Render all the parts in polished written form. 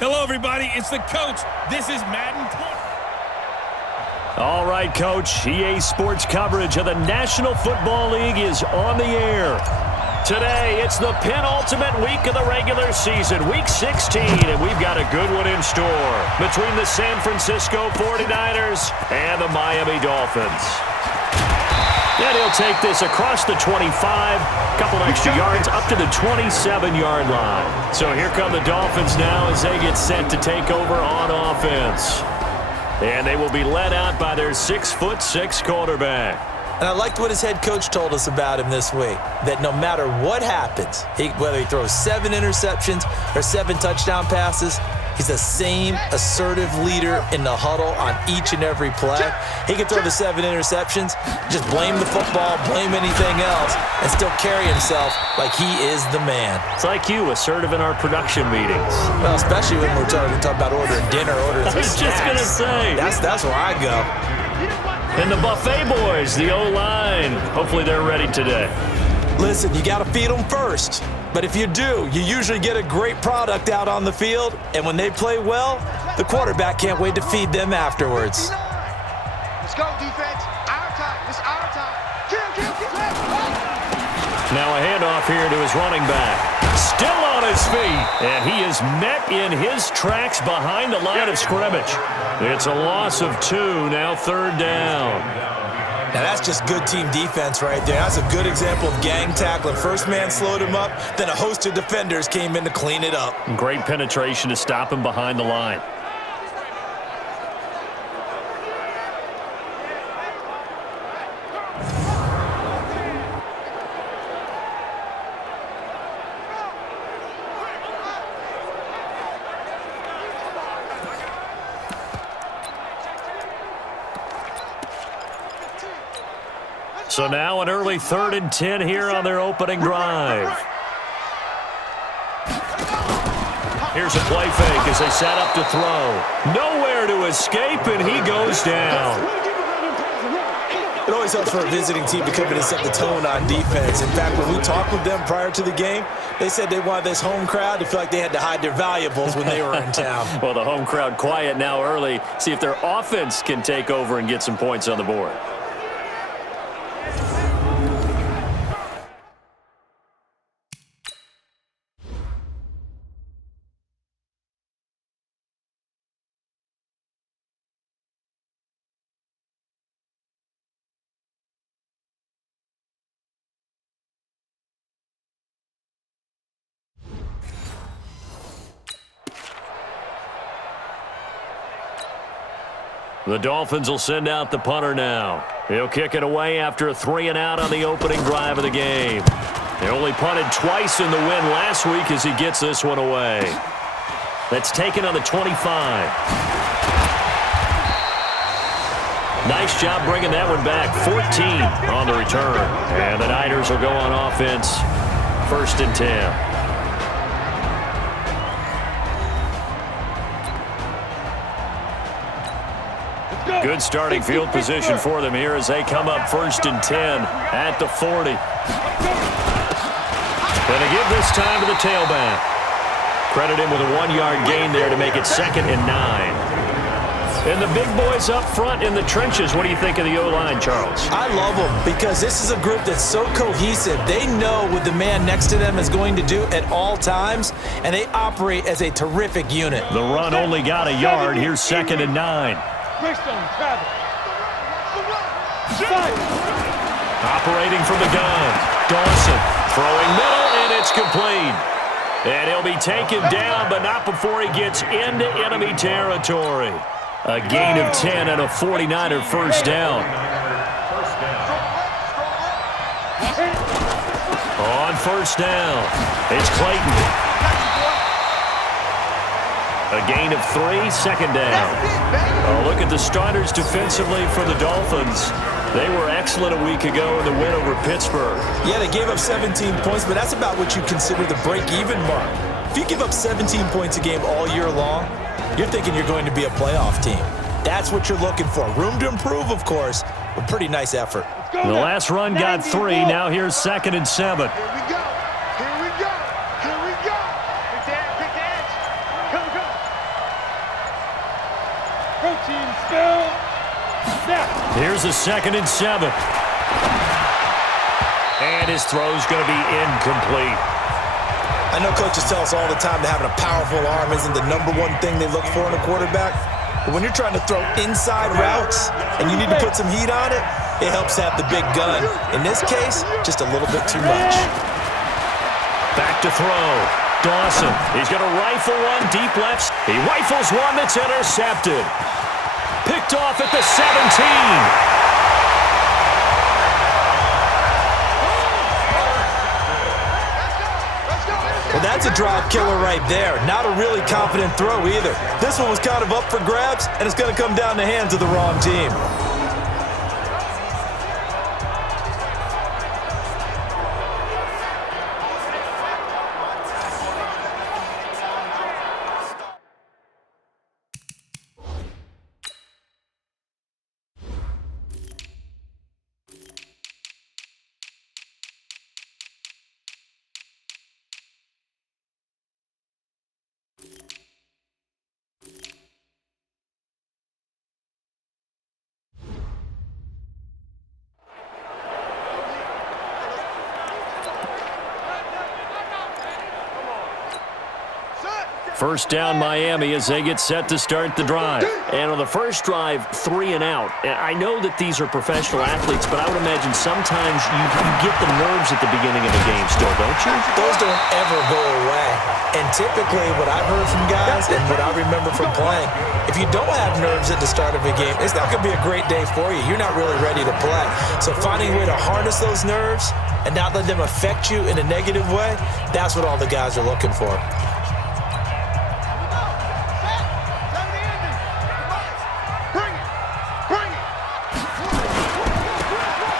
Hello, everybody. It's the coach. This is Madden 20. All right, Coach. EA Sports coverage of the National Football League is on the air. Today, it's the penultimate week of the regular season, Week 16, and we've got a good one in store between the San Francisco 49ers and the Miami Dolphins. And he'll take this across the 25, couple extra yards up to the 27-yard line. So here come the Dolphins now as they get set to take over on offense. And they will be led out by their 6'6" quarterback. And I liked what his head coach told us about him this week, that no matter what happens, whether he throws 7 interceptions or 7 touchdown passes, he's the same assertive leader in the huddle on each and every play. He can throw the 7 interceptions, just blame the football, blame anything else, and still carry himself like he is the man. It's like you, assertive in our production meetings. Well, especially when we're talking about ordering dinner, ordering some snacks. I was just going to say. That's where I go. And the Buffet boys, the O-line. Hopefully they're ready today. Listen, you got to feed them first. But if you do, you usually get a great product out on the field. And when they play well, the quarterback can't wait to feed them afterwards. Let's go, defense. Our time. It's our time. Kill. Now a handoff here to his running back. Still on his feet. And he is met in his tracks behind the line of scrimmage. It's a loss of 2, now 3rd down. Now that's just good team defense right there. That's a good example of gang tackling. First man slowed him up, then a host of defenders came in to clean it up. Great penetration to stop him behind the line. So now an early 3rd and 10 here on their opening drive. Here's a play fake as they set up to throw. Nowhere to escape, and he goes down. It always helps for a visiting team to come in and set the tone on defense. In fact, when we talked with them prior to the game, they said they wanted this home crowd to feel like they had to hide their valuables when they were in town. Well, the home crowd quiet now early. See if their offense can take over and get some points on the board. The Dolphins will send out the punter now. He'll kick it away after a 3-and-out on the opening drive of the game. They only punted twice in the win last week as he gets this one away. That's taken on the 25. Nice job bringing that one back. 14 on the return. And the Niners will go on offense. 1st and 10. Good starting field position for them here as they come up 1st and 10 at the 40. Going to give this time to the tailback. Credit him with a 1-yard gain there to make it 2nd and 9. And the big boys up front in the trenches. What do you think of the O-line, Charles? I love them because this is a group that's so cohesive. They know what the man next to them is going to do at all times, and they operate as a terrific unit. The run only got a yard. Here's 2nd and 9. Operating from the gun. Dawson throwing middle, and it's complete. And he'll be taken down, but not before he gets into enemy territory. A gain of 10 and a 49er first down. On 1st down, it's Clayton. A gain of 3, 2nd down. Oh, look at the starters defensively for the Dolphins. They were excellent a week ago in the win over Pittsburgh. Yeah, they gave up 17 points, but that's about what you consider the break-even mark. If you give up 17 points a game all year long, you're thinking you're going to be a playoff team. That's what you're looking for. Room to improve, of course, but pretty nice effort. The last run got 3. Now here's 2nd and 7. Here we go. Here we go. Here we go. Quick edge. Come. Here's a 2nd and 7. And his throw's going to be incomplete. I know coaches tell us all the time that having a powerful arm isn't the #1 thing they look for in a quarterback. But when you're trying to throw inside routes and you need to put some heat on it, it helps to have the big gun. In this case, just a little bit too much. Back to throw. Dawson. He's going to rifle one deep left. He rifles one that's intercepted. Picked off at the 17. Well, that's a drive killer right there. Not a really confident throw either. This one was kind of up for grabs, and it's going to come down the hands of the wrong team. First down Miami as they get set to start the drive. And on the first drive, 3 and out. And I know that these are professional athletes, but I would imagine sometimes you get the nerves at the beginning of the game still, don't you? Those don't ever go away. And typically what I've heard from guys and what I remember from playing, if you don't have nerves at the start of a game, it's not going to be a great day for you. You're not really ready to play. So finding a way to harness those nerves and not let them affect you in a negative way, that's what all the guys are looking for.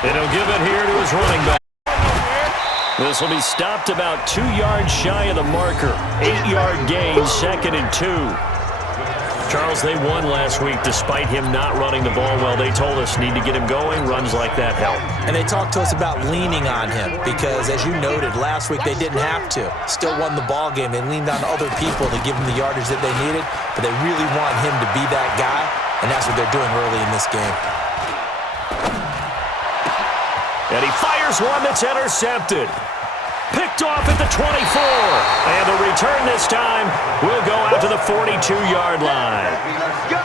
And he'll give it here to his running back. This will be stopped about 2 yards shy of the marker. 8-yard gain, 2nd and 2. Charles, they won last week despite him not running the ball well. They told us need to get him going. Runs like that help. And they talked to us about leaning on him because, as you noted, last week they didn't have to. Still won the ball game. They leaned on other people to give them the yardage that they needed, but they really want him to be that guy, and that's what they're doing early in this game. And he fires one that's intercepted. Picked off at the 24. And the return this time will go out to the 42-yard line. Let's go.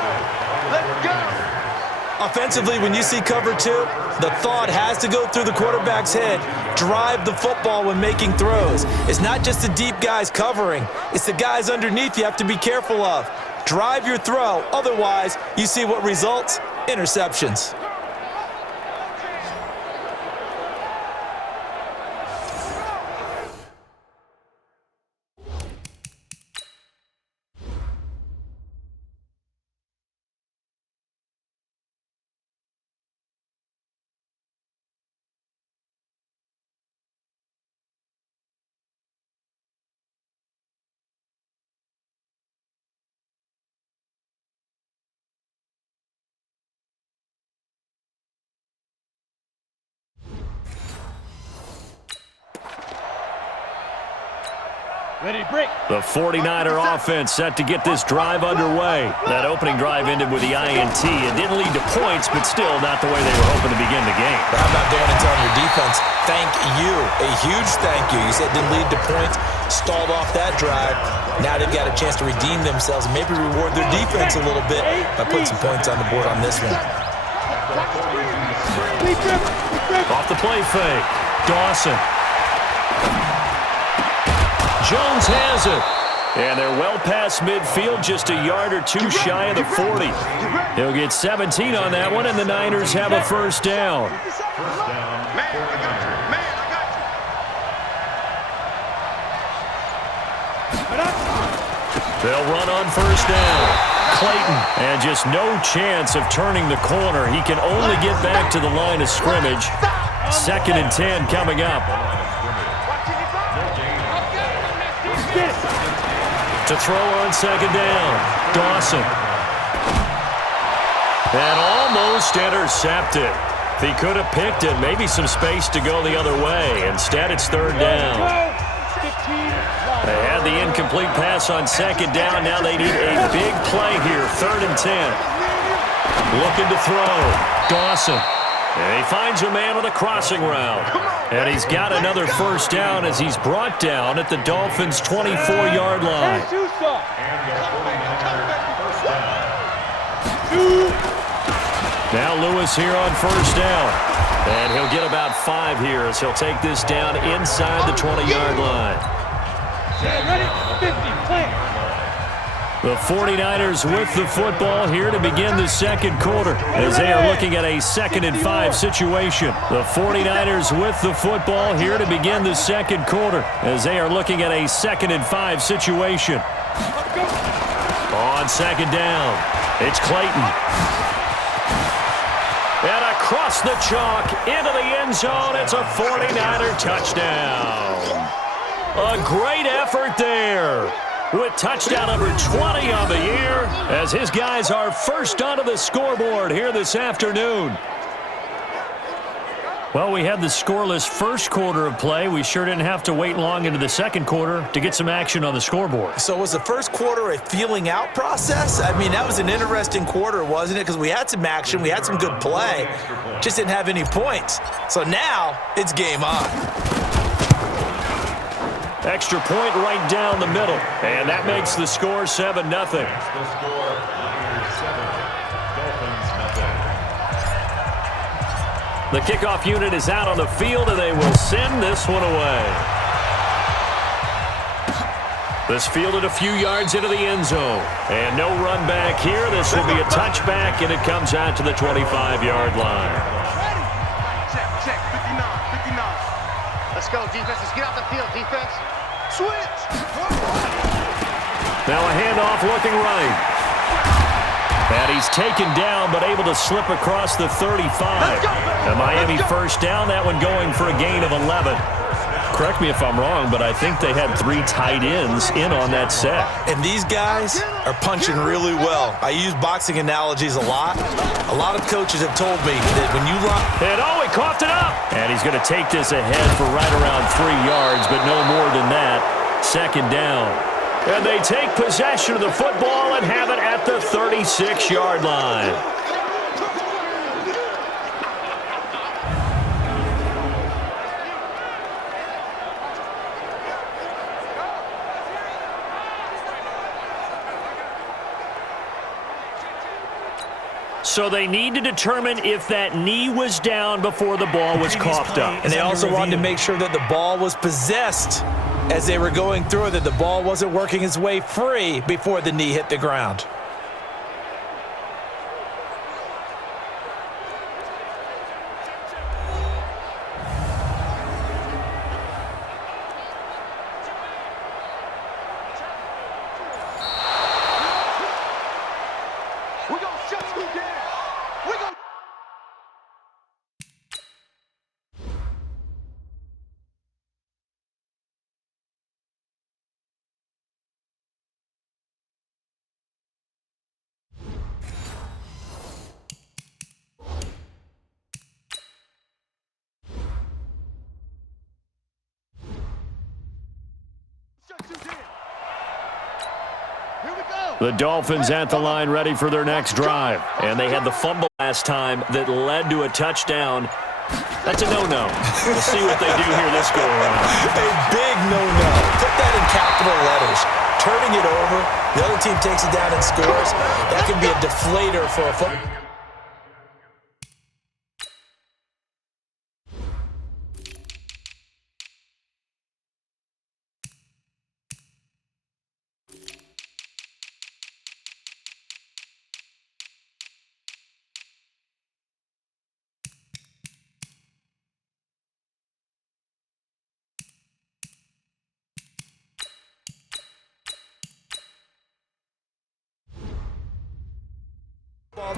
Let's go. Offensively, when you see cover 2, the thought has to go through the quarterback's head. Drive the football when making throws. It's not just the deep guys covering. It's the guys underneath you have to be careful of. Drive your throw. Otherwise, you see what results? Interceptions. Ready to break. The 49er offense set to get this drive underway. That opening drive ended with the INT. It didn't lead to points, but still not the way they were hoping to begin the game. But how about going and telling your defense, thank you, a huge thank you. You said it didn't lead to points, stalled off that drive. Now they've got a chance to redeem themselves and maybe reward their defense a little bit by putting some points on the board on this one. Off the play fake. Dawson. Jones has it. And they're well past midfield, just a yard or two shy of the 40. He'll get 17 on that one, and the Niners have a first down. They'll run on first down. Clayton, and just no chance of turning the corner. He can only get back to the line of scrimmage. 2nd and 10 coming up. To throw on 2nd down. Dawson. And almost intercepted. If he could have picked it, maybe some space to go the other way. Instead, it's 3rd down. They had the incomplete pass on 2nd down. Now they need a big play here. 3rd and 10. Looking to throw. Dawson. And he finds a man with a crossing route. And he's got another first down as he's brought down at the Dolphins' 24-yard line. Now Lewis here on first down. And he'll get about 5 here as he'll take this down inside the 20-yard line. Ready? 50, play. The 49ers with the football here to begin the second quarter as they are looking at a 2nd and 5 situation. The 49ers with the football here to begin the second quarter as they are looking at a 2nd and 5 situation. On second down, it's Clayton. And across the chalk into the end zone, it's a 49er touchdown. A great effort there, with touchdown number 20 on the year, as his guys are first onto the scoreboard here this afternoon. Well, we had the scoreless first quarter of play. We sure didn't have to wait long into the second quarter to get some action on the scoreboard. So was the first quarter a feeling out process? I mean, that was an interesting quarter, wasn't it? Because we had some action, we had some good play, just didn't have any points. So now it's game on. Extra point right down the middle, and that makes the score 7-0. The kickoff unit is out on the field, and they will send this one away. This fielded a few yards into the end zone, and no run back here. This will be a touchback, and it comes out to the 25-yard line. Check, 59. Let's go, defense. Let's get out the field, defense. Switch! Now a handoff looking right. And he's taken down, but able to slip across the 35. The Miami first down, that one going for a gain of 11. Correct me if I'm wrong, but I think they had 3 tight ends in on that set. And these guys are punching really well. I use boxing analogies a lot. A lot of coaches have told me that when you line... And he coughed it up. And he's going to take this ahead for right around 3 yards, but no more than that. Second down. And they take possession of the football and have it at the 36-yard line. So they need to determine if that knee was down before the ball was coughed up. And they also wanted to make sure that the ball was possessed as they were going through it, that the ball wasn't working its way free before the knee hit the ground. We're going to shut you down. We're going to... The Dolphins at the line ready for their next drive. And they had the fumble last time that led to a touchdown. That's a no-no. We'll see what they do here this go-around. A big no-no. Put that in capital letters. Turning it over, the other team takes it down and scores. That can be a deflator for a football.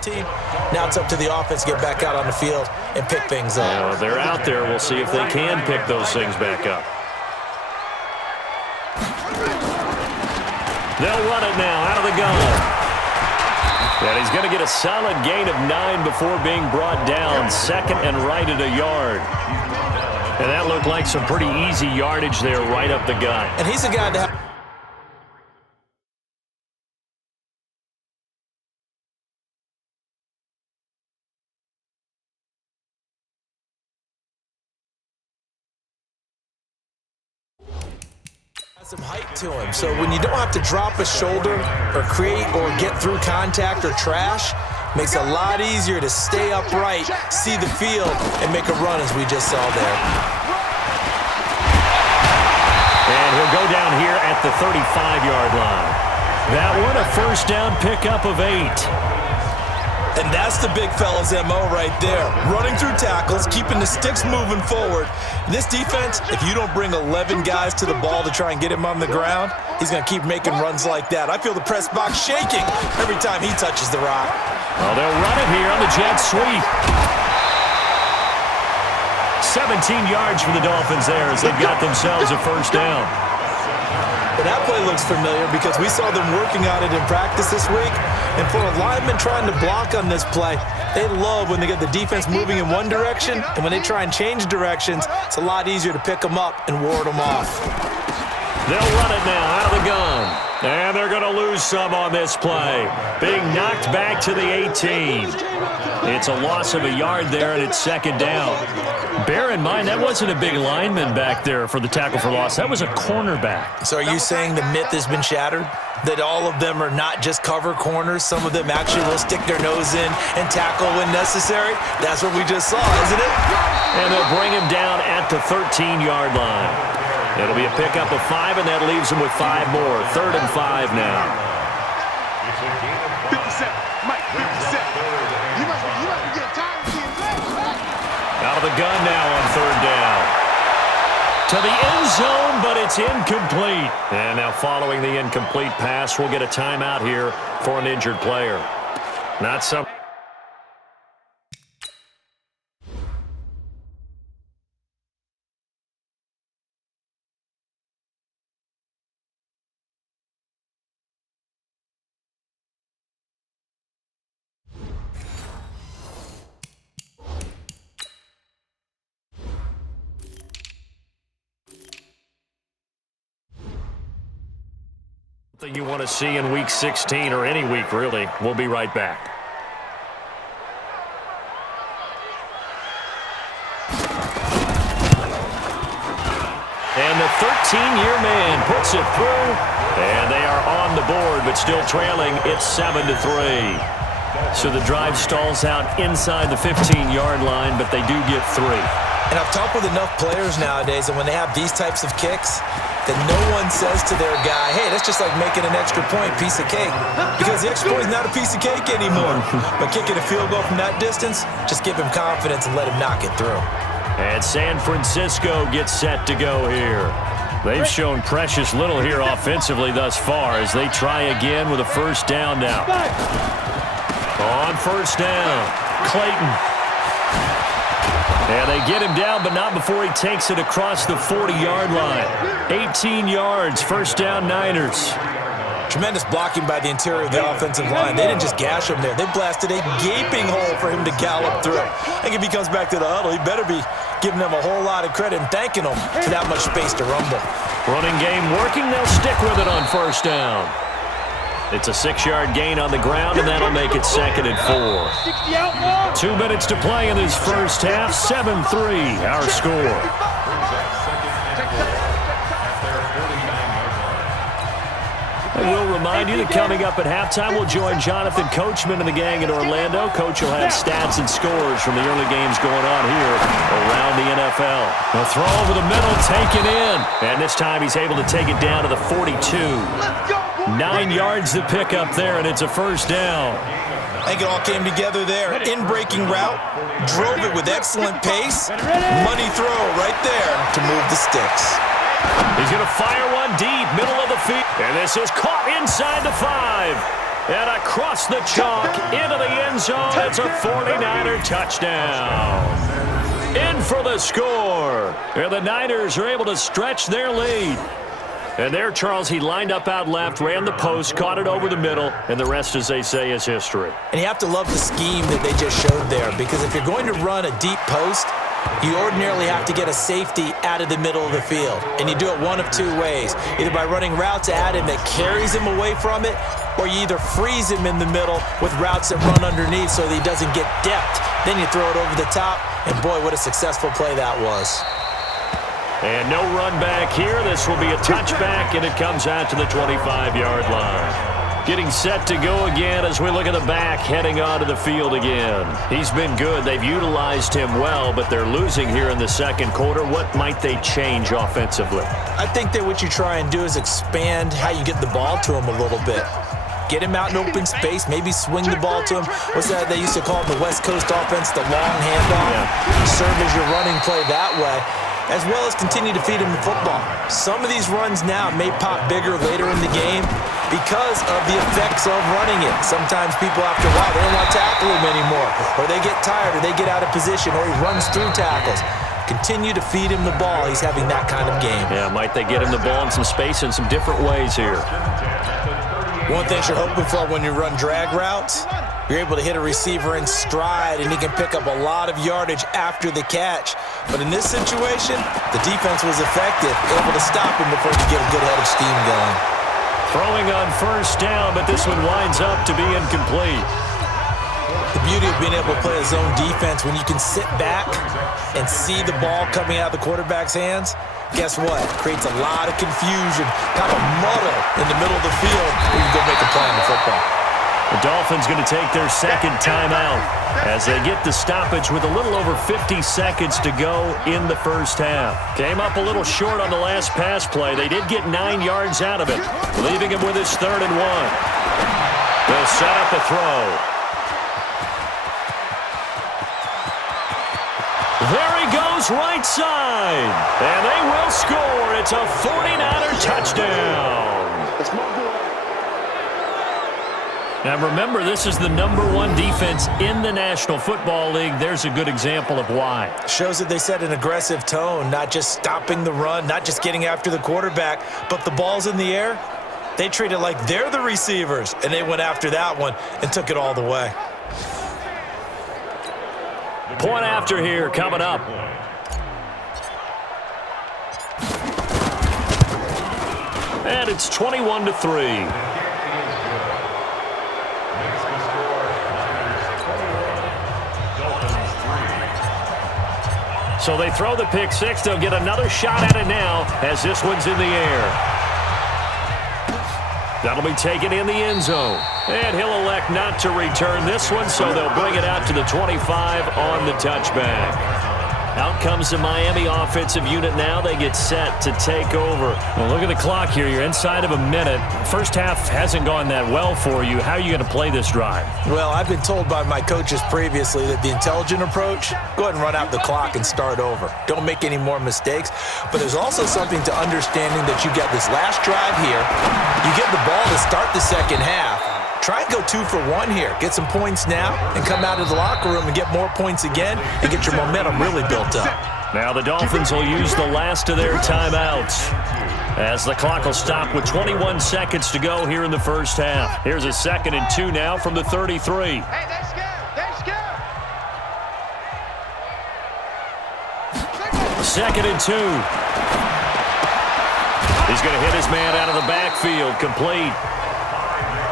Team. Now it's up to the offense to get back out on the field and pick things up. Yeah, they're out there. We'll see if they can pick those things back up. They'll run it now out of the gun. And he's going to get a solid gain of 9 before being brought down. Second and right at a yard. And that looked like some pretty easy yardage there right up the gut. And he's a guy that... Some height to him, so when you don't have to drop a shoulder or create or get through contact or trash, makes it a lot easier to stay upright, see the field, and make a run as we just saw there. And he'll go down here at the 35-yard line. That one, a first down pickup of 8. And that's the big fella's MO right there. Running through tackles, keeping the sticks moving forward. This defense, if you don't bring 11 guys to the ball to try and get him on the ground, he's going to keep making runs like that. I feel the press box shaking every time he touches the rock. Well, they'll run it here on the jet sweep. 17 yards for the Dolphins there as they've got themselves a first down. But that play looks familiar because we saw them working on it in practice this week. And for a lineman trying to block on this play, they love when they get the defense moving in one direction, and when they try and change directions, it's a lot easier to pick them up and ward them off. They'll run it now out of the gun. And they're going to lose some on this play. Being knocked back to the 18. It's a loss of a yard there, and it's second down. Bear in mind, that wasn't a big lineman back there for the tackle for loss. That was a cornerback. So are you saying the myth has been shattered? That all of them are not just cover corners? Some of them actually will stick their nose in and tackle when necessary? That's what we just saw, isn't it? And they'll bring him down at the 13-yard line. It'll be a pickup of 5, and that leaves them with 5 more. 3rd and 5 now. 57. Mike, 57. You must get a time to Out of the gun now on 3rd down. To the end zone, but it's incomplete. And now following the incomplete pass, we'll get a timeout here for an injured player. Not some... Something you want to see in Week 16 or any week, really. We'll be right back. And the 13-year man puts it through, and they are on the board, but still trailing. It's 7-3. So the drive stalls out inside the 15-yard line, but they do get 3. And I've talked with enough players nowadays, and when they have these types of kicks, that no one says to their guy, hey, that's just like making an extra point, piece of cake. Because the extra point is not a piece of cake anymore. But kicking a field goal from that distance, just give him confidence and let him knock it through. And San Francisco gets set to go here. They've shown precious little here offensively thus far as they try again with a first down now. On first down, Clayton. And they get him down, but not before he takes it across the 40-yard line. 18 yards, first down Niners. Tremendous blocking by the interior of the offensive line. They didn't just gash him there. They blasted a gaping hole for him to gallop through. I think if he comes back to the huddle, he better be giving them a whole lot of credit and thanking them for that much space to rumble. Running game working. They'll stick with it on first down. It's a 6-yard gain on the ground, and that'll make it 2nd and 4. 2 minutes to play in this first half. 7-3, our score. I will remind you that coming up at halftime, we'll join Jonathan Coachman and the gang in Orlando. Coach will have stats and scores from the early games going on here around the NFL. A throw over the middle, taken in. And this time he's able to take it down to the 42. 9 yards to pick up there, and it's a first down. I think it all came together there. In-breaking route, drove it with excellent pace. Money throw right there to move the sticks. He's going to fire one deep, middle of the field. And this is caught inside the 5. And across the chalk, into the end zone. It's a 49er touchdown. In for the score. And the Niners are able to stretch their lead. And there, Charles, he lined up out left, ran the post, caught it over the middle, and the rest, as they say, is history. And you have to love the scheme that they just showed there, because if you're going to run a deep post, you ordinarily have to get a safety out of the middle of the field. And you do it one of 2 ways, either by running routes at him that carries him away from it, or you either freeze him in the middle with routes that run underneath so that he doesn't get depth. Then you throw it over the top, and boy, what a successful play that was. And no run back here. This will be a touchback, and it comes out to the 25-yard line. Getting set to go again as we look at the back heading onto the field again. He's been good. They've utilized him well, but they're losing here in the second quarter. What might they change offensively? I think that what you try and do is expand how you get the ball to him a little bit. Get him out in open space, maybe swing the ball to him. What's that they used to call it, the West Coast offense, the long handoff? Yeah. Serve as your running play that way, as well as continue to feed him the football. Some of these runs now may pop bigger later in the game because of the effects of running it. Sometimes people, after a while, they don't want to tackle him anymore, or they get tired, or they get out of position, or he runs through tackles. Continue to feed him the ball. He's having that kind of game. Yeah, might they get him the ball in some space in some different ways here. One thing you're hoping for when you run drag routes, you're able to hit a receiver in stride, and he can pick up a lot of yardage after the catch. But in this situation, the defense was effective, able to stop him before he could get a good head of steam going. Throwing on first down, but this one winds up to be incomplete. The beauty of being able to play a zone defense, when you can sit back and see the ball coming out of the quarterback's hands, guess what? It creates a lot of confusion, kind of a muddle in the middle of the field where you go make a play on the football. The Dolphins going to take their second timeout as they get the stoppage with a little over 50 seconds to go in the first half. Came up a little short on the last pass play. They did get 9 yards out of it, leaving him with his 3rd and 1. They'll set up a throw. There he goes, right side. And they will score. It's a 49er touchdown. Now remember, this is the #1 defense in the National Football League. There's a good example of why. Shows that they set an aggressive tone, not just stopping the run, not just getting after the quarterback, but the ball's in the air. They treat it like they're the receivers, and they went after that one and took it all the way. Point after here coming up. And it's 21-3. So they throw the pick six. They'll get another shot at it now as this one's in the air. That'll be taken in the end zone. And he'll elect not to return this one, so they'll bring it out to the 25 on the touchback. Out comes the Miami offensive unit now. They get set to take over. Well, look at the clock here. You're inside of a minute. First half hasn't gone that well for you. How are you going to play this drive? Well, I've been told by my coaches previously that the intelligent approach, go ahead and run out the clock and start over. Don't make any more mistakes. But there's also something to understanding that you get this last drive here. You get the ball to start the second half. Try and go 2 for 1 here. Get some points now and come out of the locker room and get more points again and get your momentum really built up. Now the Dolphins will use the last of their timeouts as the clock will stop with 21 seconds to go here in the first half. Here's a 2nd and 2 now from the 33. Hey, they're scared. 2nd and 2. He's going to hit his man out of the backfield, complete.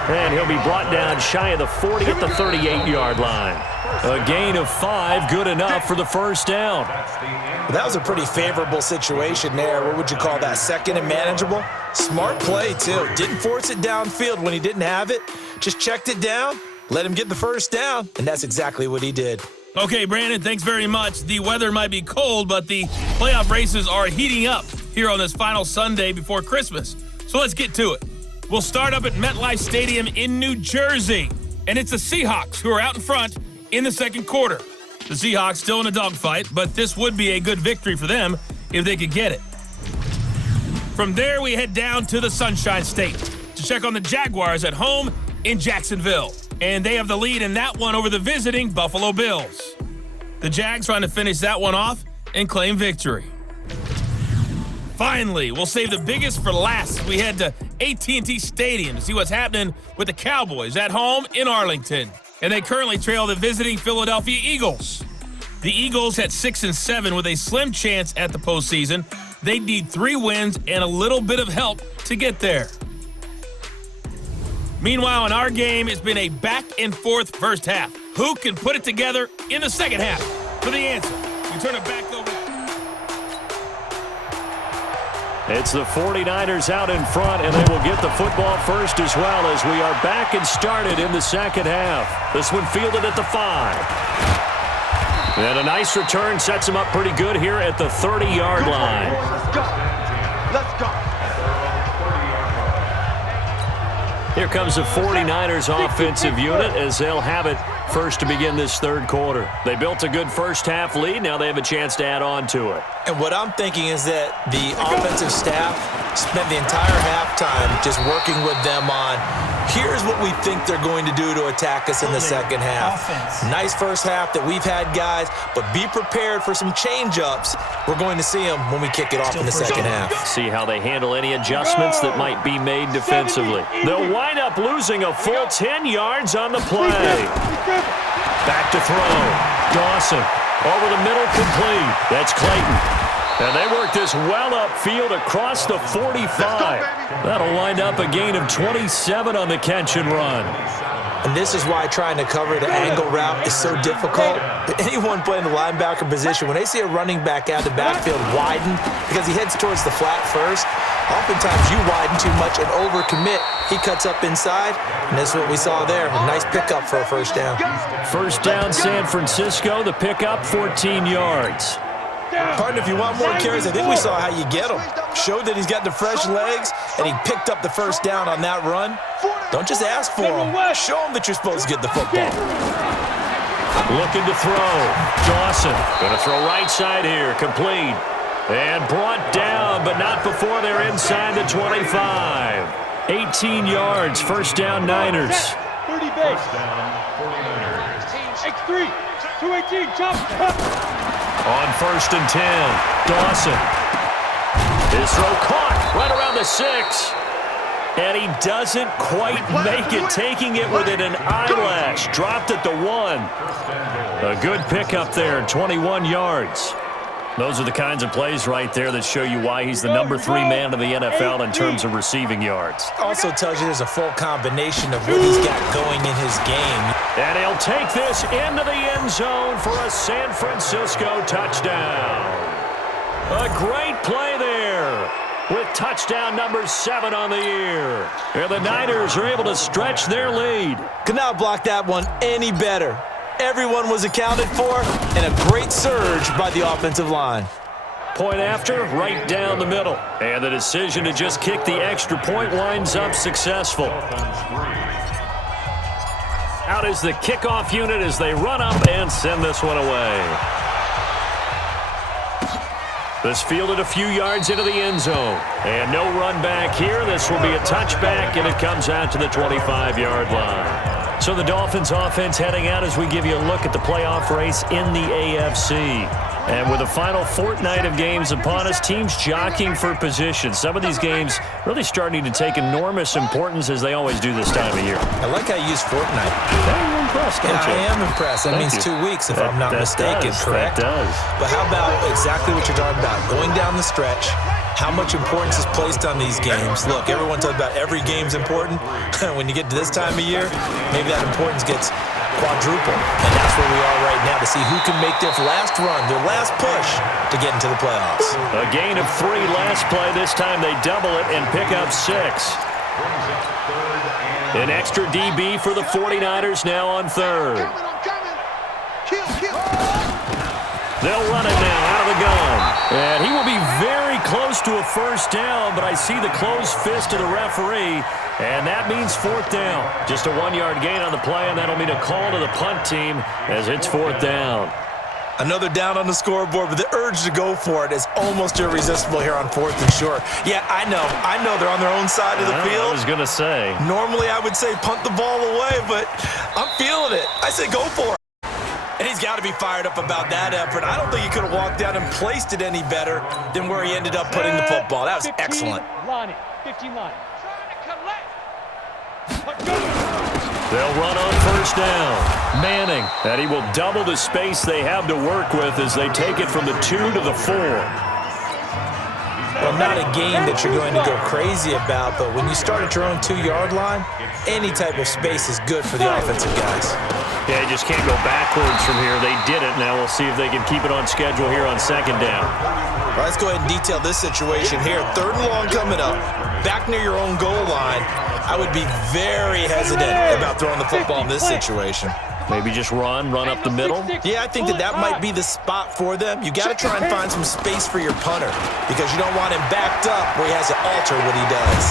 And he'll be brought down shy of the 40 at the 38-yard line. A gain of 5, good enough for the first down. Well, that was a pretty favorable situation there. What would you call that, 2nd and manageable? Smart play, too. Didn't force it downfield when he didn't have it. Just checked it down, let him get the first down, and that's exactly what he did. Okay, Brandon, thanks very much. The weather might be cold, but the playoff races are heating up here on this final Sunday before Christmas. So let's get to it. We'll start up at MetLife Stadium in New Jersey, and it's the Seahawks who are out in front in the second quarter. The Seahawks still in a dogfight, but this would be a good victory for them if they could get it. From there, we head down to the Sunshine State to check on the Jaguars at home in Jacksonville, and they have the lead in that one over the visiting Buffalo Bills. The Jags trying to finish that one off and claim victory. Finally, we'll save the biggest for last as we head to AT&T Stadium to see what's happening with the Cowboys at home in Arlington. And they currently trail the visiting Philadelphia Eagles. The Eagles at 6-7 with a slim chance at the postseason. They need 3 wins and a little bit of help to get there. Meanwhile, in our game, it's been a back-and-forth first half. Who can put it together in the second half? For the answer, we turn it back over. It's the 49ers out in front, and they will get the football first as well as we are back and started in the second half. This one fielded at the 5. And a nice return sets him up pretty good here at the 30-yard line. Let's go. Let's go. Here comes the 49ers offensive unit as they'll have it first to begin this third quarter. They built a good first-half lead. Now they have a chance to add on to it. And what I'm thinking is that the offensive staff spent the entire halftime just working with them on, here's what we think they're going to do to attack us in the second half. Nice first half that we've had, guys, but be prepared for some change-ups. We're going to see them when we kick it off in the second half. See how they handle any adjustments that might be made defensively. They'll wind up losing a full 10 yards on the play. Back to throw. Dawson. Over the middle, complete. That's Clayton. And they work this well upfield across the 45. That'll wind up a gain of 27 on the catch and run. And this is why trying to cover the angle route is so difficult. Anyone playing the linebacker position, when they see a running back out of the backfield widen because he heads towards the flat first, oftentimes you widen too much and overcommit. He cuts up inside, and this is what we saw there. A nice pickup for a first down. First down, San Francisco. The pickup, 14 yards. Partner, if you want more carries, I think we saw how you get him. Showed that he's got the fresh legs, and he picked up the first down on that run. Don't just ask for him. Show him that you're supposed to get the football. Looking to throw. Dawson going to throw right side here. Complete. And brought down, but not before they're inside the 25. 18 yards. First down, Niners. 30 base. X3. 218. Chop. On first and 10, Dawson. His throw caught right around the 6. And he doesn't quite make it, taking it within an eyelash. Dropped at the 1. A good pickup there, 21 yards. Those are the kinds of plays right there that show you why he's the number 3 man in the NFL in terms of receiving yards. Also tells you there's a full combination of what he's got going in his game. And he'll take this into the end zone for a San Francisco touchdown. A great play there with touchdown number 7 on the year. And the Niners are able to stretch their lead. Could not block that one any better. Everyone was accounted for, and a great surge by the offensive line. Point after, right down the middle. And the decision to just kick the extra point winds up successful. Out is the kickoff unit as they run up and send this one away. This fielded a few yards into the end zone. And no run back here. This will be a touchback, and it comes out to the 25-yard line. So the Dolphins offense heading out as we give you a look at the playoff race in the AFC. And with the final fortnight of games upon us, teams jockeying for position. Some of these games really starting to take enormous importance as they always do this time of year. I like how you use fortnight. You're impressed, don't you? I am impressed. That means 2 weeks if I'm not mistaken, correct? That does. But how about exactly what you're talking about? Going down the stretch, how much importance is placed on these games. Look, everyone talks about every game's important. When you get to this time of year, maybe that importance gets quadruple. And that's where we are right now to see who can make their last run, their last push to get into the playoffs. A gain of 3 last play. This time they double it and pick up 6. An extra DB for the 49ers now on third. They'll run it now out of the gun. And he will be very close to a first down, but I see the closed fist of the referee, and that means 4th down. Just a 1-yard gain on the play, and that'll mean a call to the punt team as it's 4th down. Another down on the scoreboard, but the urge to go for it is almost irresistible here on 4th and short. Yeah, I know they're on their own side of the field. I was going to say. Normally I would say punt the ball away, but I'm feeling it. I say go for it. And he's got to be fired up about that effort. I don't think he could have walked down and placed it any better than where he ended up putting the football. That was excellent. 15 line. They'll run on first down. Manning, and he will double the space they have to work with as they take it from the 2 to the 4. Well, not a game that you're going to go crazy about, but when you start at your own 2-yard line, any type of space is good for the offensive guys. Yeah, you just can't go backwards from here. They did it. Now we'll see if they can keep it on schedule here on 2nd down. Well, let's go ahead and detail this situation here. 3rd and long coming up. Back near your own goal line. I would be very hesitant about throwing the football in this situation. Maybe just run up the middle. Yeah, I think that might be the spot for them. You got to try and find some space for your punter because you don't want him backed up where he has to alter what he does.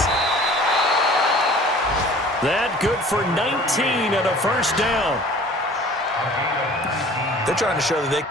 That good for 19 and a first down. They're trying to show that they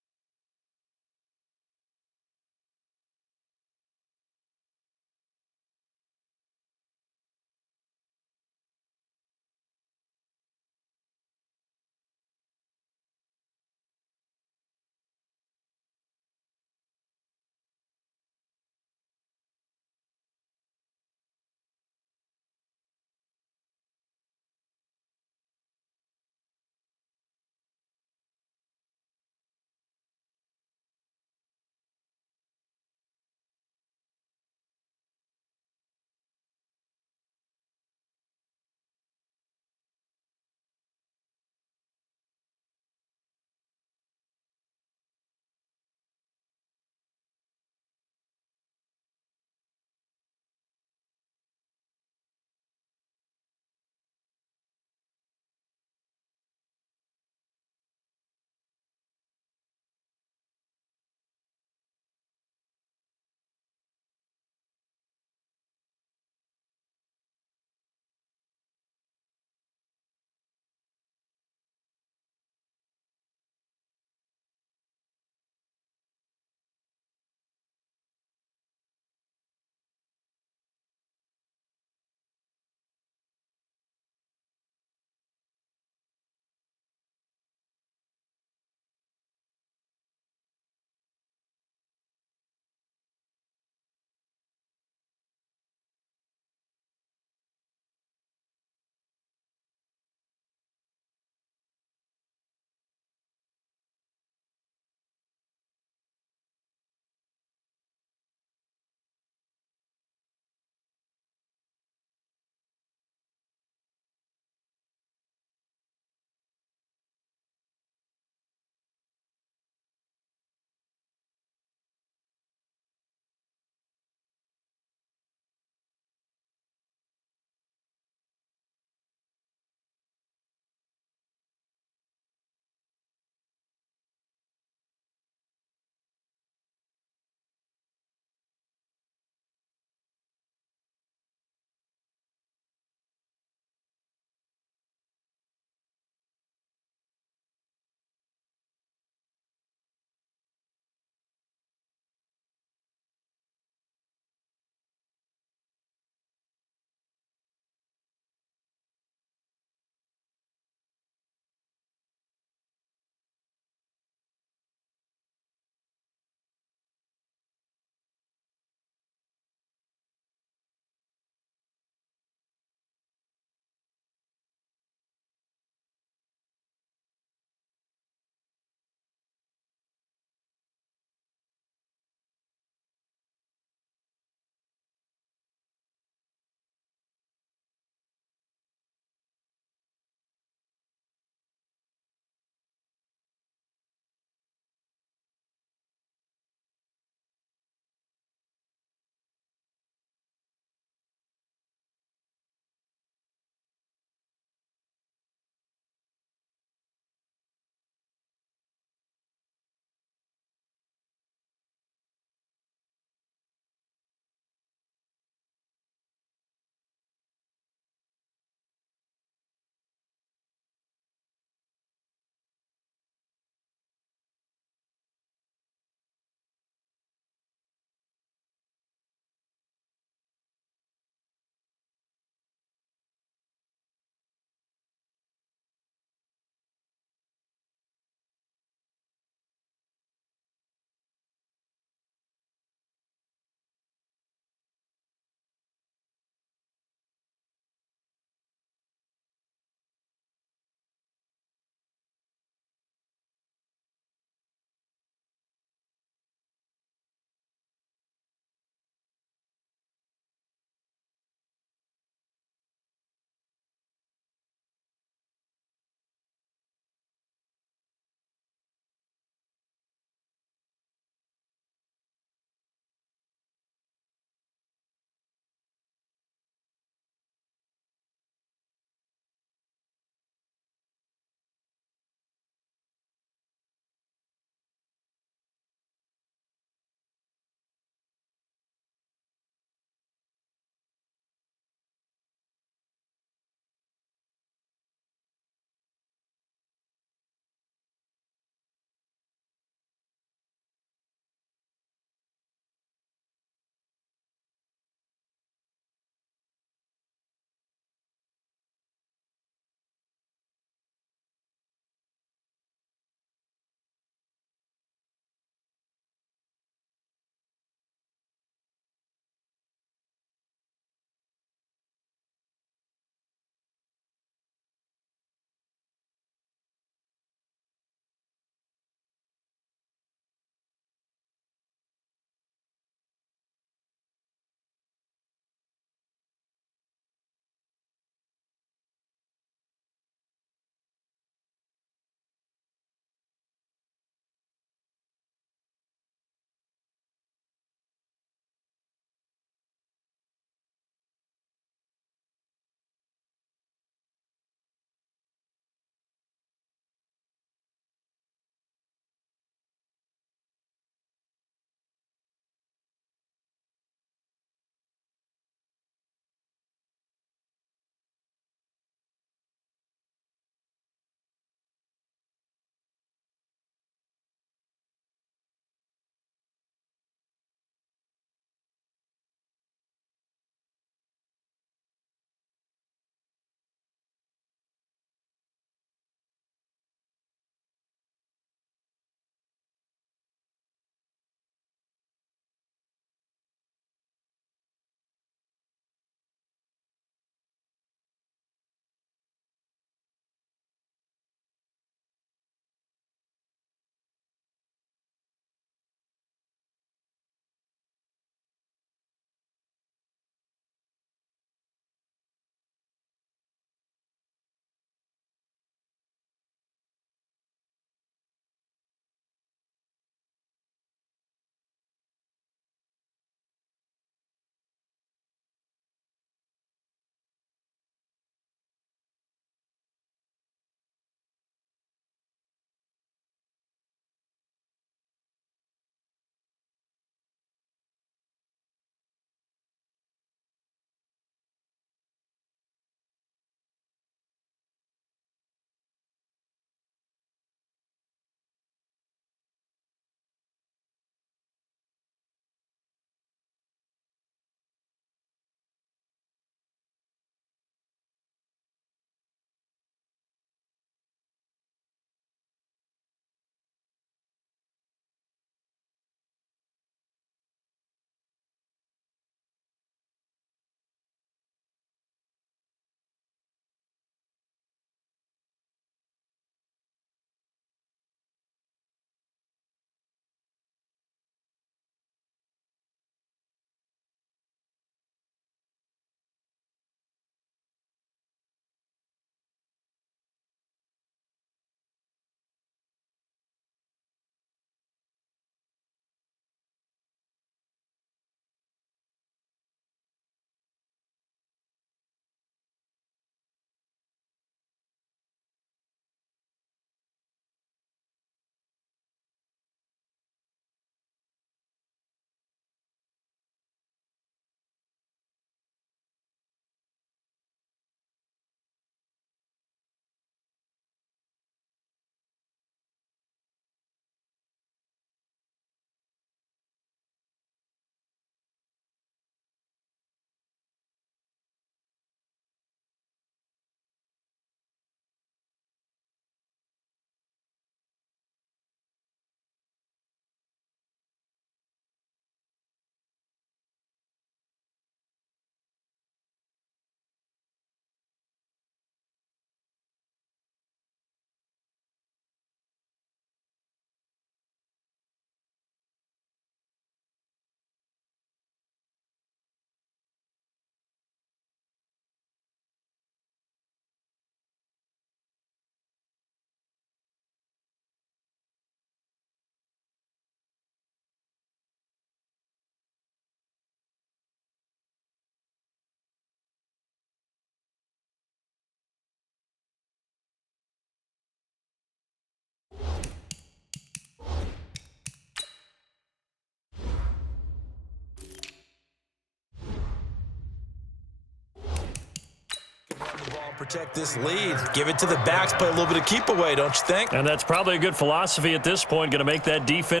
run the ball, protect this lead. Give it to the backs, play a little bit of keep away, don't you think? And that's probably a good philosophy at this point, going to make that defense.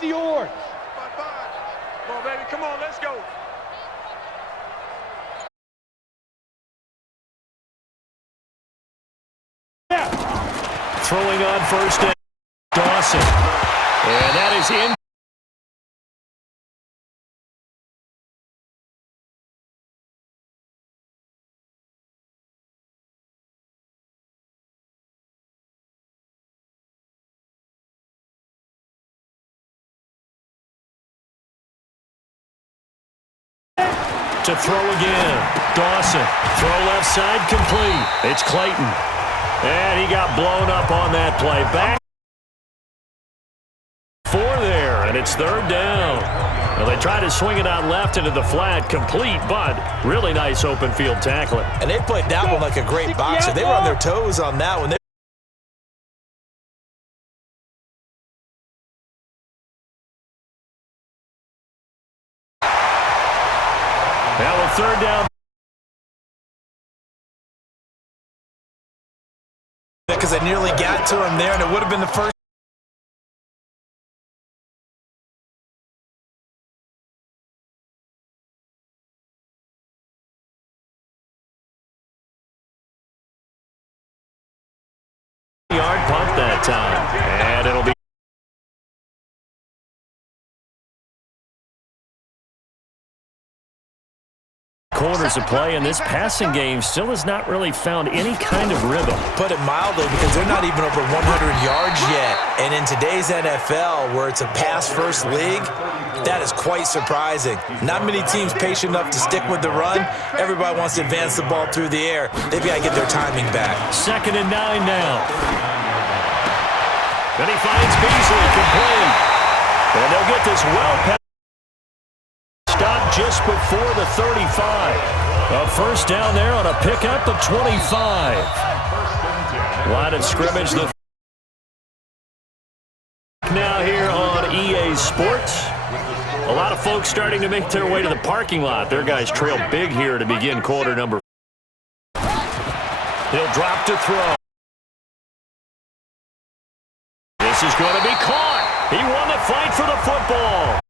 The orange. Come on, baby. Come on, let's go. Throwing on first down, Dawson. And that is in. To throw again. Dawson. Throw left side complete. It's Clayton. And he got blown up on that play. Back 4 there, and it's 3rd down. Well, they tried to swing it out left into the flat, complete, but really nice open field tackling. And they played that one like a great boxer. They were on their toes on that one. Now a 3rd down. Because I nearly got to him there, and it would have been the first. Yard punt that time, and it'll be quarters of play, and this passing game still has not really found any kind of rhythm. Put it mildly, because they're not even over 100 yards yet. And in today's NFL, where it's a pass-first league, that is quite surprising. Not many teams patient enough to stick with the run. Everybody wants to advance the ball through the air. They've got to get their timing back. 2nd and 9 now. Then he finds Beasley complete. And they'll get this well past. Stop just before the 35. A first down there on a pickup of 25. Line of scrimmage. Now here on EA Sports. A lot of folks starting to make their way to the parking lot. Their guys trail big here to begin quarter number. He'll drop to throw. This is going to be caught. He won the fight for the football.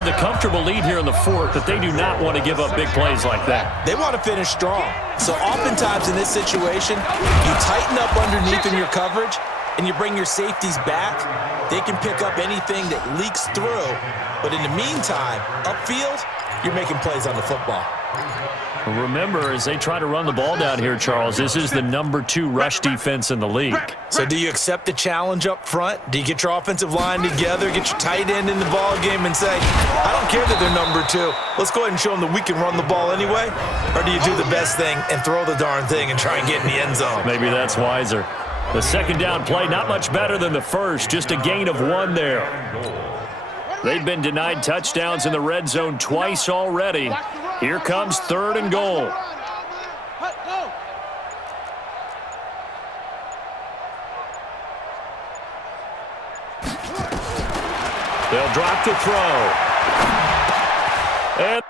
The comfortable lead here in the 4th, but they do not want to give up big plays like that. They want to finish strong. So oftentimes in this situation, you tighten up underneath in your coverage, and you bring your safeties back. They can pick up anything that leaks through. But in the meantime, upfield, you're making plays on the football. Remember, as they try to run the ball down here, Charles, this is the number 2 rush defense in the league. So do you accept the challenge up front? Do you get your offensive line together, get your tight end in the ball game and say, I don't care that they're number 2. Let's go ahead and show them that we can run the ball anyway? Or do you do the best thing and throw the darn thing and try and get in the end zone? Maybe that's wiser. The 2nd down play, not much better than the first, just a gain of 1 there. They've been denied touchdowns in the red zone twice already. Here comes 3rd and goal. They'll drop to throw. And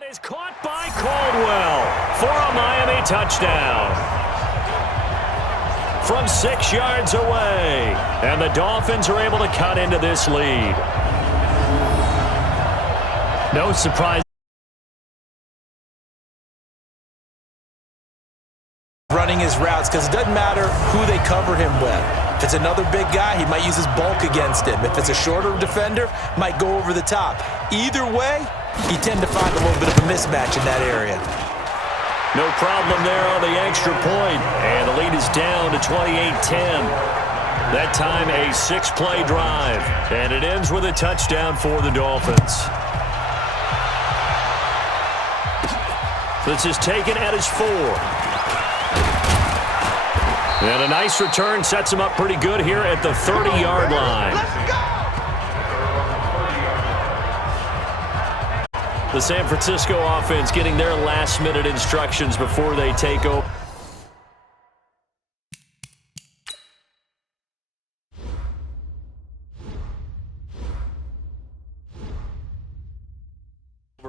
That is caught by Caldwell for a Miami touchdown. From 6 yards away. And the Dolphins are able to cut into this lead. No surprise. Running his routes, because it doesn't matter who they cover him with. If it's another big guy, he might use his bulk against him. If it's a shorter defender, might go over the top. Either way, you tend to find a little bit of a mismatch in that area. No problem there on the extra point. And the lead is down to 28-10. That time a 6-play drive. And it ends with a touchdown for the Dolphins. This is taken at his 4. And a nice return sets him up pretty good here at the 30-yard line. The San Francisco offense getting their last-minute instructions before they take over.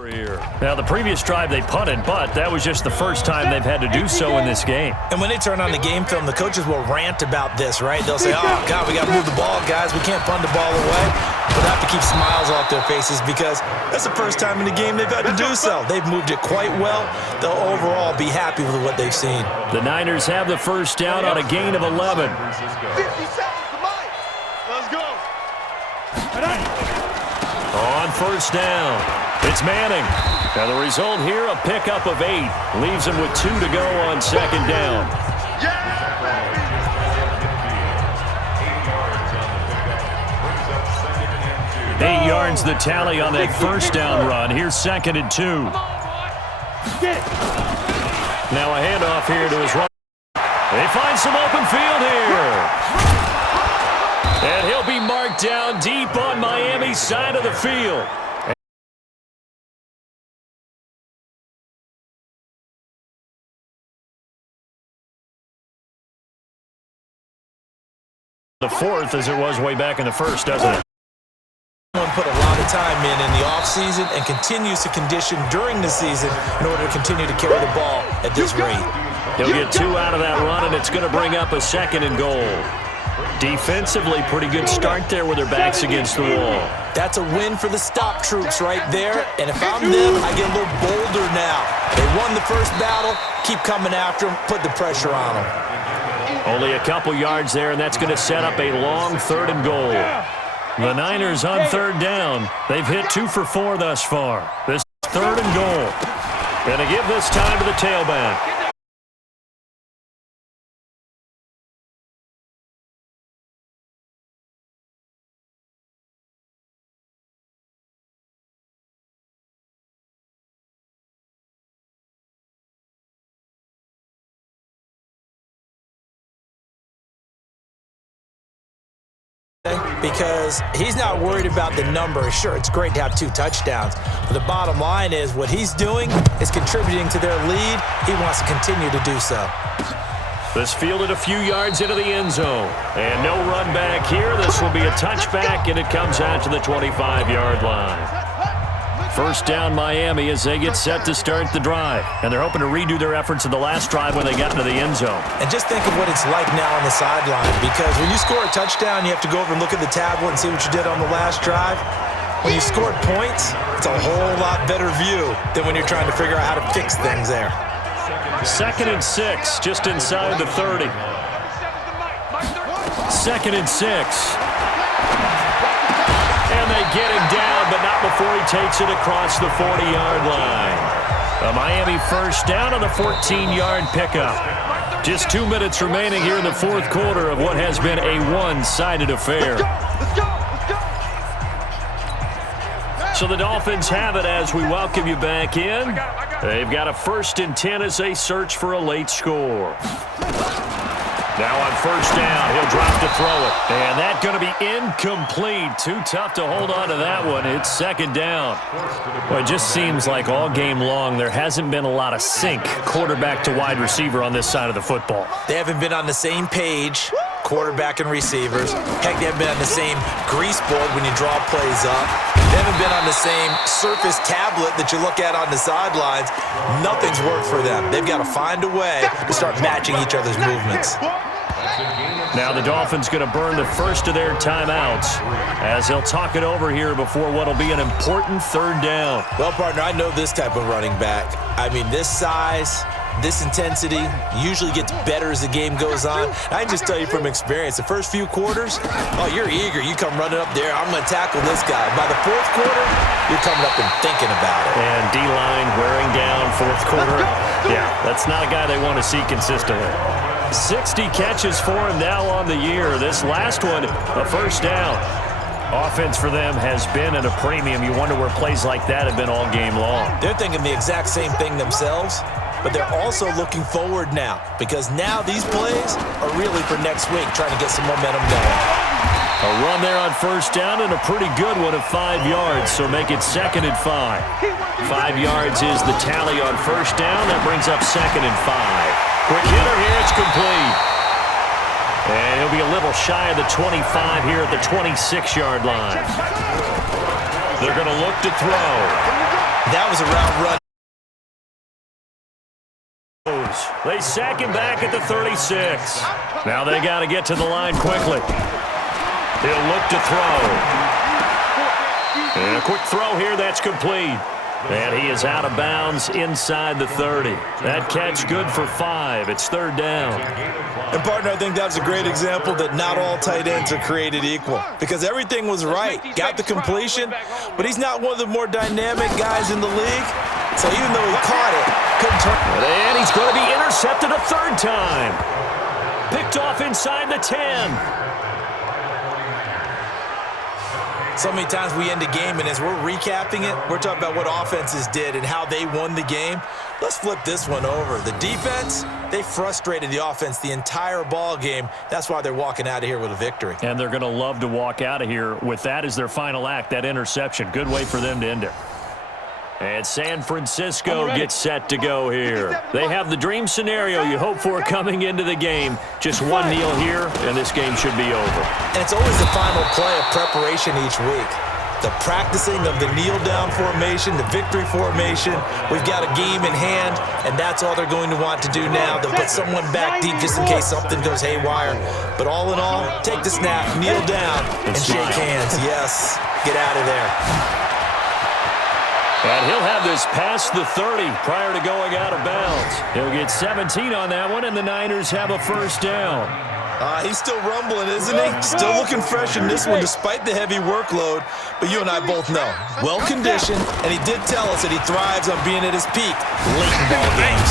Here. Now, the previous drive they punted, but that was just the first time they've had to do so in this game. And when they turn on the game film, the coaches will rant about this, right? They'll say, oh, God, we got to move the ball, guys. We can't punt the ball away. But they have to keep smiles off their faces because that's the first time in the game they've had to do so. They've moved it quite well. They'll overall be happy with what they've seen. The Niners have the first down on a gain of 11. 50 seconds to Mike. Let's go. On first down, it's Manning. Now the result here, a pickup of 8. Leaves him with 2 to go on second down. 8 yards the tally on that first down run. Here's 2nd and 2. Now a handoff here to his right. They find some open field here. And he'll be marked down deep on Miami's side of the field. The 4th as it was way back in the first, doesn't it? Put a lot of time in the offseason and continues to condition during the season in order to continue to carry the ball at this rate. He'll get 2 out of that run, and it's going to bring up a 2nd and goal. Defensively, pretty good start there with their backs against the wall. That's a win for the stop troops right there. And if I'm them, I get a little bolder now. They won the first battle. Keep coming after them. Put the pressure on them. Only a couple yards there, and that's going to set up a long 3rd and goal. The Niners on 3rd down. They've hit 2 for 4 thus far. This 3rd and goal. Going to give this time to the tailback. Because he's not worried about the number. Sure, it's great to have 2 touchdowns. But the bottom line is what he's doing is contributing to their lead. He wants to continue to do so. This fielded a few yards into the end zone. And no run back here. This will be a touchback, and it comes out to the 25-yard line. First down Miami as they get set to start the drive. And they're hoping to redo their efforts in the last drive when they got into the end zone. And just think of what it's like now on the sideline, because when you score a touchdown, you have to go over and look at the tablet and see what you did on the last drive. When you scored points, it's a whole lot better view than when you're trying to figure out how to fix things there. 2nd and 6, just inside the 30. 2nd and 6. And they get him down, but not before he takes it across the 40-yard line. A Miami first down on the 14-yard pickup. Just 2 minutes remaining here in the 4th quarter of what has been a one-sided affair. So the Dolphins have it as we welcome you back in. They've got a 1st and 10 as they search for a late score. Now on first down, he'll drop to throw it. And that's going to be incomplete. Too tough to hold on to that one. It's 2nd down. Well, it just seems like all game long there hasn't been a lot of sync quarterback to wide receiver on this side of the football. They haven't been on the same page quarterback and receivers. Heck, they haven't been on the same grease board when you draw plays up. They haven't been on the same Surface tablet that you look at on the sidelines. Nothing's worked for them. They've got to find a way to start matching each other's movements. Now the Dolphins going to burn the first of their timeouts as they'll talk it over here before what will be an important third down. Well, partner, I know this type of running back. I mean, this size, this intensity usually gets better as the game goes on. I can just tell you from experience, the first few quarters, oh, you're eager. You come running up there, I'm going to tackle this guy. By the fourth quarter, you're coming up and thinking about it. And D-line wearing down fourth quarter. Yeah, that's not a guy they want to see consistently. 60 catches for him now on the year. This last one, a first down. Offense for them has been at a premium. You wonder where plays like that have been all game long. They're thinking the exact same thing themselves, but they're also looking forward now because now these plays are really for next week, trying to get some momentum going. A run there on first down and a pretty good one of 5 yards, so make it 2nd and 5. 5 yards is the tally on first down. That brings up 2nd and 5. Quick hitter here, it's complete. And he'll be a little shy of the 25 here at the 26-yard line. They're going to look to throw. That was a route run. They sack him back at the 36. Now they got to get to the line quickly. He'll look to throw. And a quick throw here, that's complete. And he is out of bounds inside the 30. That catch good for 5. It's third down. And, partner, I think that's a great example that not all tight ends are created equal because everything was right. Got the completion, but he's not one of the more dynamic guys in the league. So even though he caught it, couldn't turn. And he's going to be intercepted a third time. Picked off inside the 10. So many times we end a game, and as we're recapping it, we're talking about what offenses did and how they won the game. Let's flip this one over. The defense, they frustrated the offense the entire ball game. That's why they're walking out of here with a victory. And they're going to love to walk out of here with that as their final act, that interception. Good way for them to end it. And San Francisco gets set to go here. They have the dream scenario you hope for coming into the game. Just one kneel here, and this game should be over. And it's always the final play of preparation each week. The practicing of the kneel-down formation, the victory formation. We've got a game in hand, and that's all they're going to want to do now. They'll put someone back deep just in case something goes haywire. But all in all, take the snap, kneel down, and shake hands. Yes, get out of there. And he'll have this past the 30 prior to going out of bounds. He'll get 17 on that one, and the Niners have a first down. He's still rumbling, isn't he? Still looking fresh in this one despite the heavy workload. But you and I both know, well-conditioned, and he did tell us that he thrives on being at his peak late in ball games.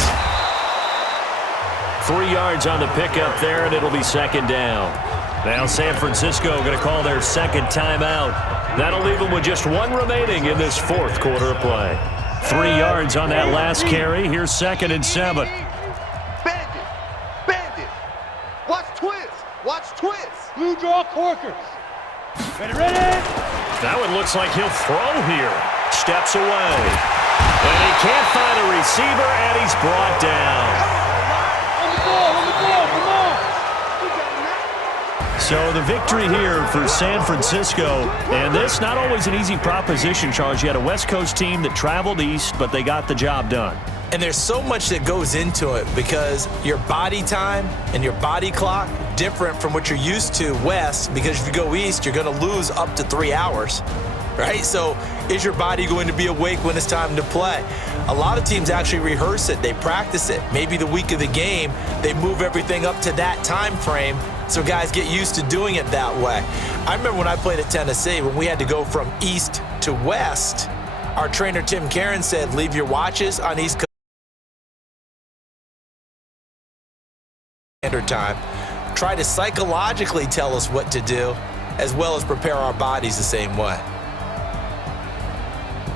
3 yards on the pickup there, and it'll be second down. Now San Francisco going to call their second timeout. That'll leave them with just one remaining in this fourth quarter of play. 3 yards on that last carry. Here's 2nd and 7. Bandit. Watch twist. Blue draw corkers. Ready. That one looks like he'll throw here. Steps away. And he can't find a receiver, and he's brought down. On the ball, come on. So the victory here for San Francisco, and this not always an easy proposition, Charles. You had a West Coast team that traveled east, but they got the job done. And there's so much that goes into it because your body time and your body clock different from what you're used to west, because if you go east, you're going to lose up to 3 hours, right? So is your body going to be awake when it's time to play? A lot of teams actually rehearse it. They practice it. Maybe the week of the game, they move everything up to that time frame so guys get used to doing it that way. I remember when I played at Tennessee, when we had to go from east to west, our trainer Tim Karen said, leave your watches on East Coast Standard Time. Try to psychologically tell us what to do, as well as prepare our bodies the same way.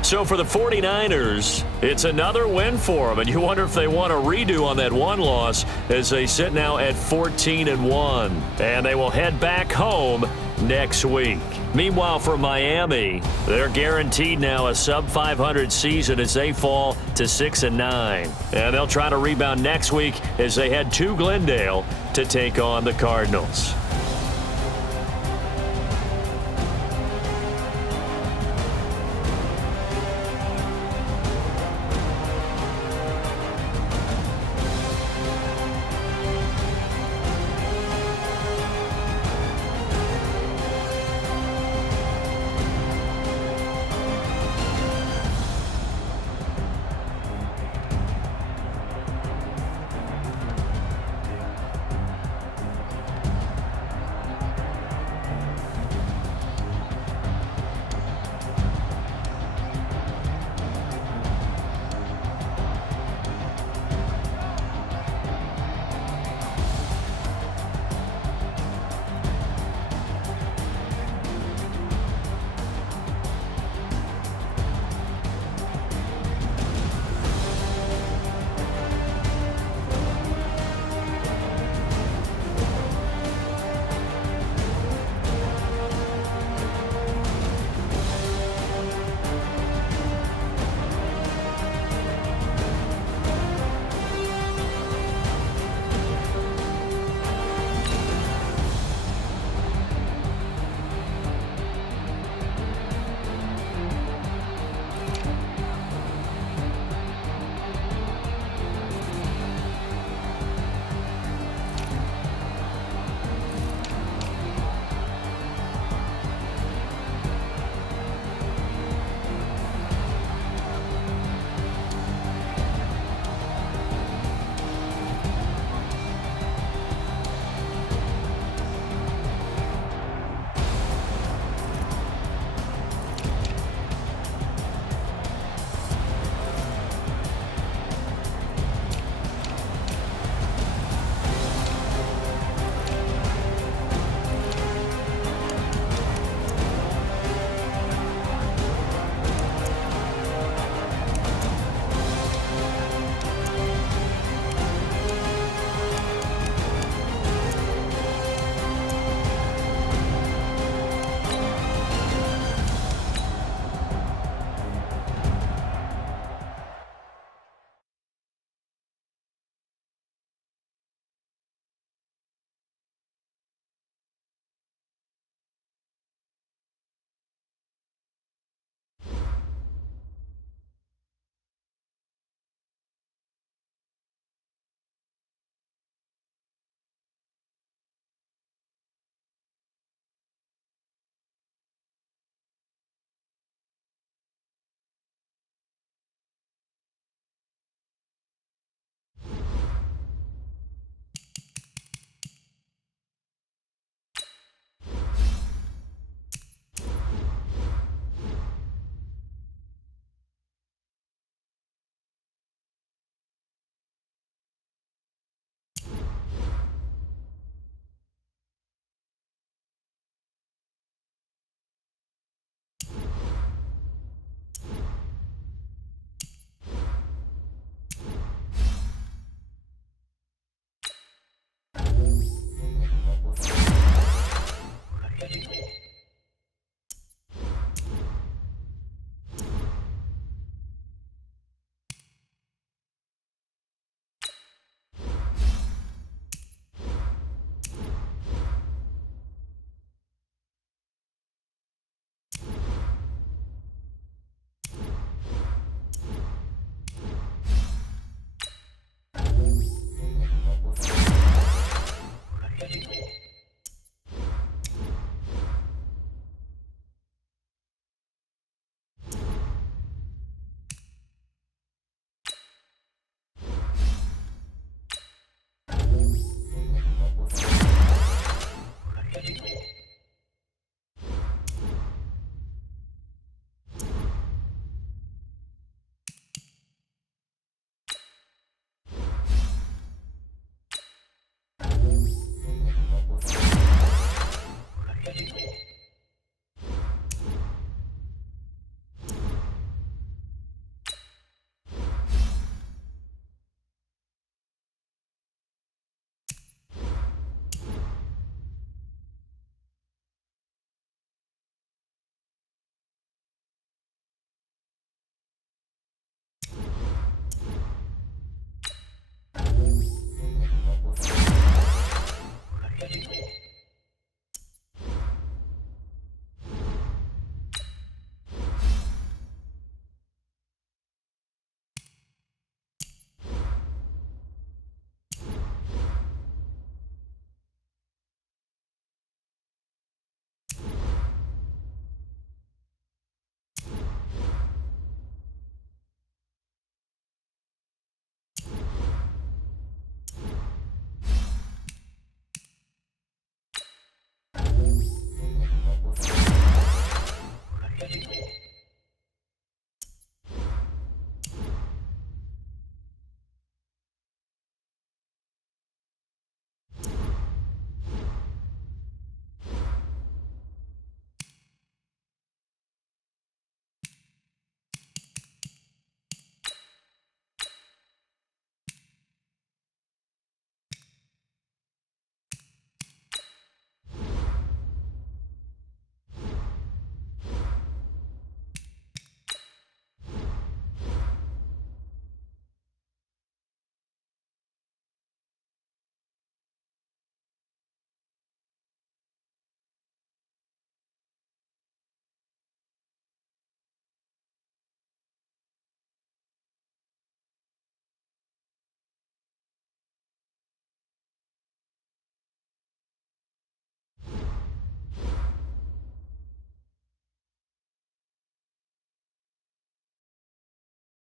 So for the 49ers, it's another win for them, and you wonder if they want a redo on that one loss as they sit now at 14-1, and they will head back home next week. Meanwhile, for Miami, they're guaranteed now a sub-500 season as they fall to 6-9, and they'll try to rebound next week as they head to Glendale to take on the Cardinals.